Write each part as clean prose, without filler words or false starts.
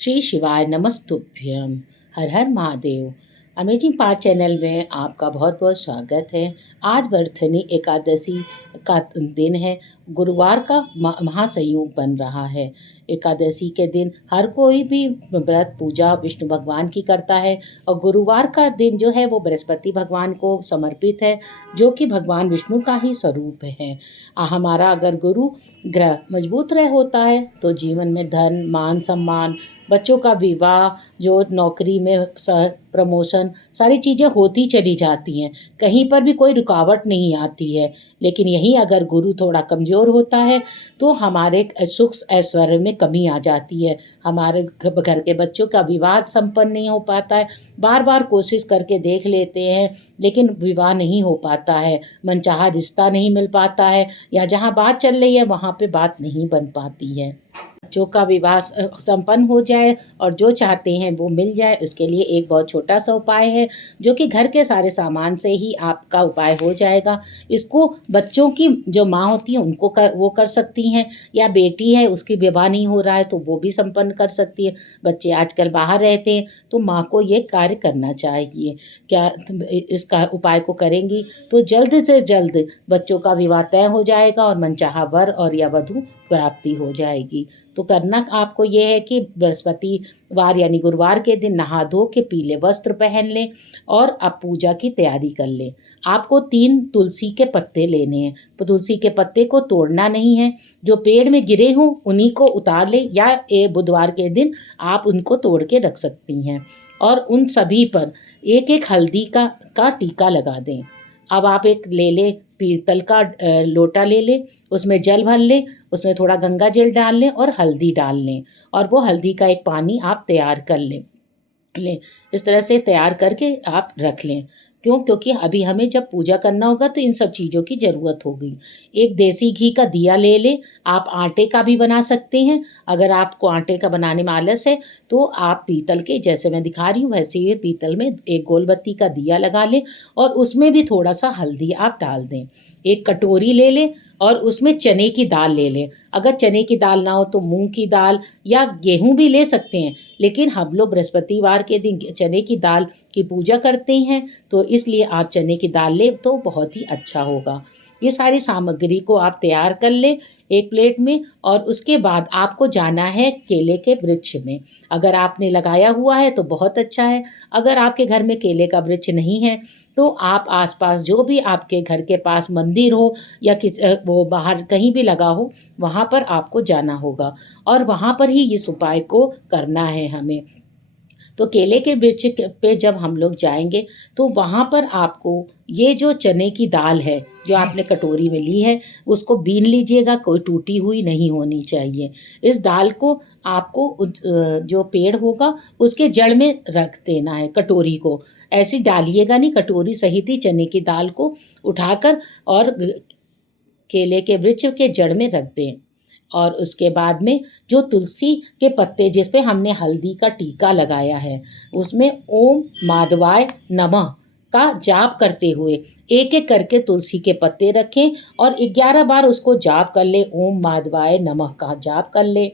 श्री शिवाय नमस्तुभ्यम। हर हर Mahadev. Amazing part channel में आपका बहुत बहुत स्वागत है। आज वर्धनी एकादशी का दिन है। गुरुवार का महासंयोग बन रहा है। एकादशी के दिन हर कोई भी व्रत पूजा विष्णु भगवान की करता है और गुरुवार का दिन जो है वो बृहस्पति भगवान को समर्पित है, जो कि भगवान विष्णु का ही स्वरूप है। हमारा अगर गुरु ग्रह मजबूत रह होता है तो जीवन में धन मान सम्मान, बच्चों का विवाह, जो नौकरी में प्रमोशन, सारी चीज़ें होती चली जाती हैं। कहीं पर भी कोई रुकावट नहीं आती है। लेकिन यहीं अगर गुरु थोड़ा कमज़ोर होता है तो हमारे सुख ऐश्वर्य में कमी आ जाती है। हमारे घर के बच्चों का विवाह संपन्न नहीं हो पाता है। बार बार कोशिश करके देख लेते हैं लेकिन विवाह नहीं हो पाता है। मनचाहा रिश्ता नहीं मिल पाता है, या जहाँ बात चल रही है वहाँ पे बात नहीं बन पाती है। बच्चों का विवाह संपन्न हो जाए और जो चाहते हैं वो मिल जाए, उसके लिए एक बहुत छोटा सा उपाय है जो कि घर के सारे सामान से ही आपका उपाय हो जाएगा। इसको बच्चों की जो माँ होती है उनको वो कर सकती हैं, या बेटी है उसकी विवाह नहीं हो रहा है तो वो भी संपन्न कर सकती है। बच्चे आजकल बाहर रहते हैं तो माँ को ये कार्य करना चाहिए। क्या इसका उपाय को करेंगी तो जल्द से जल्द बच्चों का विवाह तय हो जाएगा और मनचाहा वर और या वधू प्राप्ति हो जाएगी। तो करना आपको ये है कि बृहस्पतिवार यानी गुरुवार के दिन नहा धो के पीले वस्त्र पहन लें और अब पूजा की तैयारी कर लें। आपको 3 तुलसी के पत्ते लेने हैं। तो तुलसी के पत्ते को तोड़ना नहीं है, जो पेड़ में गिरे हों उन्हीं को उतार लें, या बुधवार के दिन आप उनको तोड़ के रख सकती हैं और उन सभी पर एक एक हल्दी का टीका लगा दें। अब आप एक ले लें, पीतल का लोटा ले लें, उसमें जल भर लें, उसमें थोड़ा गंगा जल डाल लें और हल्दी डाल लें, और वो हल्दी का एक पानी आप तैयार कर लें। इस तरह से तैयार करके आप रख लें। क्योंकि अभी हमें जब पूजा करना होगा तो इन सब चीज़ों की ज़रूरत होगी। एक देसी घी का दिया ले लें। आप आटे का भी बना सकते हैं। अगर आपको आटे का बनाने में आलस है तो आप पीतल के, जैसे मैं दिखा रही हूँ वैसे ही पीतल में एक गोल बत्ती का दिया लगा लें और उसमें भी थोड़ा सा हल्दी आप डाल दें। एक कटोरी ले लें और उसमें चने की दाल ले लें। अगर चने की दाल ना हो तो मूंग की दाल या गेहूँ भी ले सकते हैं, लेकिन हम लोग बृहस्पतिवार के दिन चने की दाल की पूजा करते हैं तो इसलिए आप चने की दाल लें तो बहुत ही अच्छा होगा। ये सारी सामग्री को आप तैयार कर लें एक प्लेट में, और उसके बाद आपको जाना है केले के वृक्ष में। अगर आपने लगाया हुआ है तो बहुत अच्छा है। अगर आपके घर में केले का वृक्ष नहीं है तो आप आसपास जो भी आपके घर के पास मंदिर हो या वो बाहर कहीं भी लगा हो वहाँ पर आपको जाना होगा और वहाँ पर ही इस उपाय को करना है हमें। तो केले के वृक्ष पे जब हम लोग जाएंगे तो वहाँ पर आपको ये जो चने की दाल है जो आपने कटोरी में ली है उसको बीन लीजिएगा, कोई टूटी हुई नहीं होनी चाहिए। इस दाल को आपको जो पेड़ होगा उसके जड़ में रख देना है। कटोरी को ऐसे डालिएगा नहीं, कटोरी सहित ही चने की दाल को उठाकर और केले के वृक्ष के जड़ में रख दें। और उसके बाद में जो तुलसी के पत्ते जिस पे हमने हल्दी का टीका लगाया है उसमें ओम माधवाय नमः का जाप करते हुए एक एक करके तुलसी के पत्ते रखें और 11 बार उसको जाप कर ले। ओम माधवाय नमः का जाप कर ले।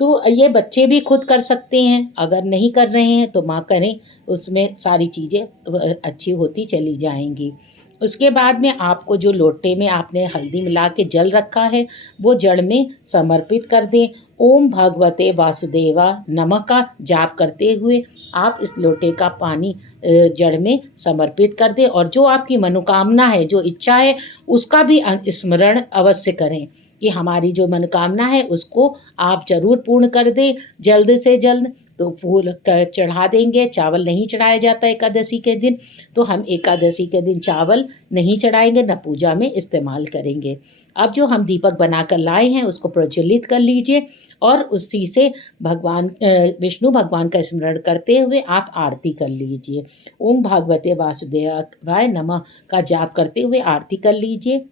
तो ये बच्चे भी खुद कर सकते हैं, अगर नहीं कर रहे हैं तो माँ करें, उसमें सारी चीज़ें अच्छी होती चली जाएंगी। उसके बाद में आपको जो लोटे में आपने हल्दी मिला के जल रखा है वो जड़ में समर्पित कर दें। ओम भगवते वासुदेवा नमः का जाप करते हुए आप इस लोटे का पानी जड़ में समर्पित कर दें, और जो आपकी मनोकामना है, जो इच्छा है, उसका भी स्मरण अवश्य करें कि हमारी जो मनोकामना है उसको आप जरूर पूर्ण कर दें जल्द से जल्द। तो फूल चढ़ा देंगे। चावल नहीं चढ़ाया जाता एकादशी के दिन, तो हम एकादशी के दिन चावल नहीं चढ़ाएंगे, न पूजा में इस्तेमाल करेंगे। अब जो हम दीपक बनाकर लाए हैं उसको प्रज्वलित कर लीजिए और उसी से भगवान विष्णु भगवान का स्मरण करते हुए आप आरती कर लीजिए। ओम भागवते वासुदेवाय नमः का जाप करते हुए आरती कर लीजिए।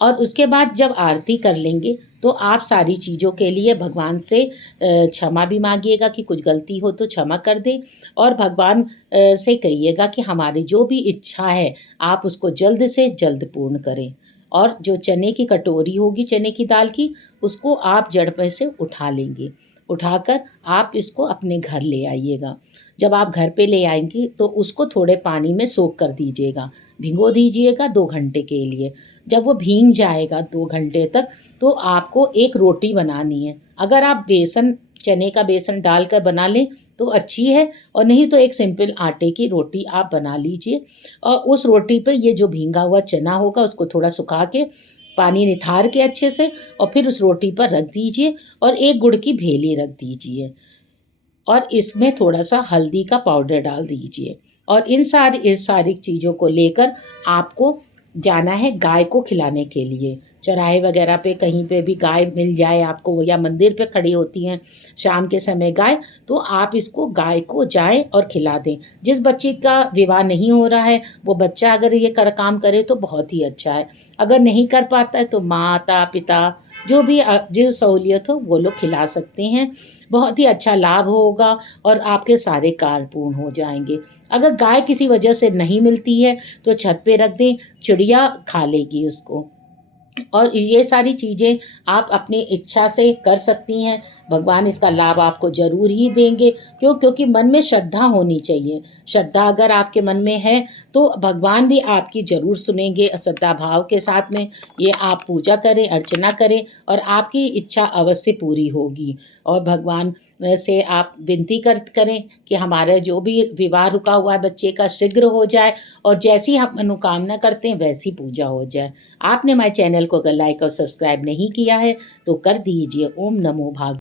और उसके बाद जब आरती कर लेंगे तो आप सारी चीज़ों के लिए भगवान से क्षमा भी मांगिएगा कि कुछ गलती हो तो क्षमा कर दे, और भगवान से कहिएगा कि हमारी जो भी इच्छा है आप उसको जल्द से जल्द पूर्ण करें। और जो चने की कटोरी होगी चने की दाल की, उसको आप जड़ पे से उठा लेंगे। उठाकर आप इसको अपने घर ले आइएगा। जब आप घर पे ले आएँगी तो उसको थोड़े पानी में सोक कर दीजिएगा, भिगो दीजिएगा 2 घंटे के लिए। जब वो भीग जाएगा 2 घंटे तक तो आपको एक रोटी बनानी है। अगर आप बेसन चने का बेसन डालकर बना लें तो अच्छी है, और नहीं तो एक सिंपल आटे की रोटी आप बना लीजिए। और उस रोटी पे ये जो भीगा हुआ चना होगा उसको थोड़ा सुखा के पानी निथार के अच्छे से और फिर उस रोटी पर रख दीजिए और एक गुड़ की भेली रख दीजिए और इसमें थोड़ा-सा हल्दी का पाउडर डाल दीजिए और इस सारी चीज़ों को लेकर आपको जाना है गाय को खिलाने के लिए। चौराहे वगैरह पे कहीं पे भी गाय मिल जाए आपको या मंदिर पे खड़ी होती हैं शाम के समय गाय, तो आप इसको गाय को जाएँ और खिला दें। जिस बच्चे का विवाह नहीं हो रहा है, वो बच्चा अगर ये काम करे तो बहुत ही अच्छा है। अगर नहीं कर पाता है तो माता-पिता जो भी जो सहूलियत हो वो लोग खिला सकते हैं। बहुत ही अच्छा लाभ होगा और आपके सारे कार्य पूर्ण हो जाएँगे। अगर गाय किसी वजह से नहीं मिलती है तो छत पे रख दें, चिड़िया खा लेगी उसको। और ये सारी चीज़ें आप अपनी इच्छा से कर सकती हैं। भगवान इसका लाभ आपको ज़रूर ही देंगे। क्योंकि मन में श्रद्धा होनी चाहिए। श्रद्धा अगर आपके मन में है तो भगवान भी आपकी ज़रूर सुनेंगे। श्रद्धा भाव के साथ में ये आप पूजा करें, अर्चना करें और आपकी इच्छा अवश्य पूरी होगी। और भगवान से आप विनती करें कि हमारा जो भी विवाह रुका हुआ है बच्चे का शीघ्र हो जाए और जैसी हम मनोकामना करते हैं वैसी पूजा हो जाए। आपने हमारे चैनल को अगर लाइक और सब्सक्राइब नहीं किया है तो कर दीजिए। ओम नमो भाग